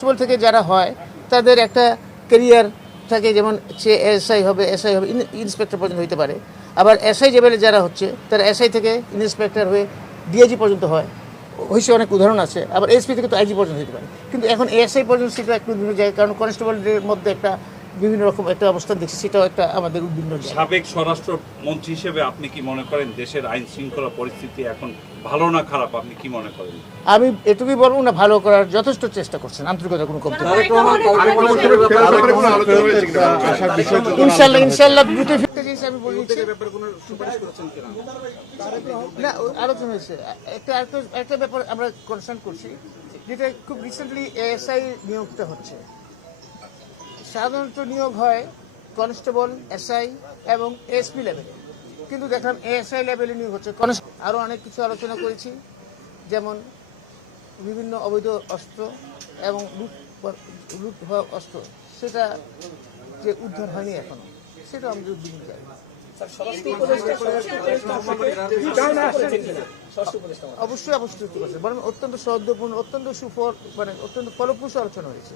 Constable থেকে যারা হয়, তাদের একটা কেরিয়ার থাকে, যেমন সে এসআই হবে এসআই হবে ইন্সপেক্টর পর্যন্ত হইতে পারে। আবার এসআই লেভেলে যারা হচ্ছে, তারা এসআই থেকে ইন্সপেক্টর হয়ে ডিআইজি পর্যন্ত হয়। হয়েছে অনেক উদাহরণ আছে, আবার এসপি থেকে তো আইজি পর্যন্ত হতে পারে। কিন্তু এখন এসআই পর্যন্ত সেটা একটু বিভিন্ন জায়গায় কারণ কনস্টেবলদের মধ্যে একটা বিভিন্ন রকম একটা অবস্থান দেখছি সেটাও একটা আমাদের উদ্বিগ্ন সাবেক স্বরাষ্ট্র মন্ত্রী হিসেবে আপনি কি মনে করেন দেশের আইন শৃঙ্খলা পরিস্থিতি এখন ভালো না খারাপ? আপনি কি মনে করেন? আমি এটুকুই বলব না ভালো করার যথেষ্ট চেষ্টা করছেন আন্তরিকতা কোনো কমতি। ইনশাল্লাহ ইনশাল্লাহ বলে না আলোচনা হয়েছে। একটা একটা একটা ব্যাপার আমরা কনসার্ন করছি যেটা খুব রিসেন্টলি এএসআই নিয়োগটা হচ্ছে। সাধারণত নিয়োগ হয় কনস্টেবল, এসআই এবং এসপি লেভেলে কিন্তু দেখলাম এএসআই লেভেলে নিয়োগ হচ্ছে। আরও অনেক কিছু আলোচনা করেছি। যেমন বিভিন্ন অবৈধ অস্ত্র এবং লুট লুট হওয়া অস্ত্র। সেটা যে উদ্ধার হয়নি এখনও সেটা আমাদের উদ্বিগ্ন অবশ্যই অবশ্যই উত্তর করেছে বরং অত্যন্ত সৌদ্যপূর্ণ অত্যন্ত সুফল মানে অত্যন্ত ফলপ্রসূ আলোচনা হয়েছে।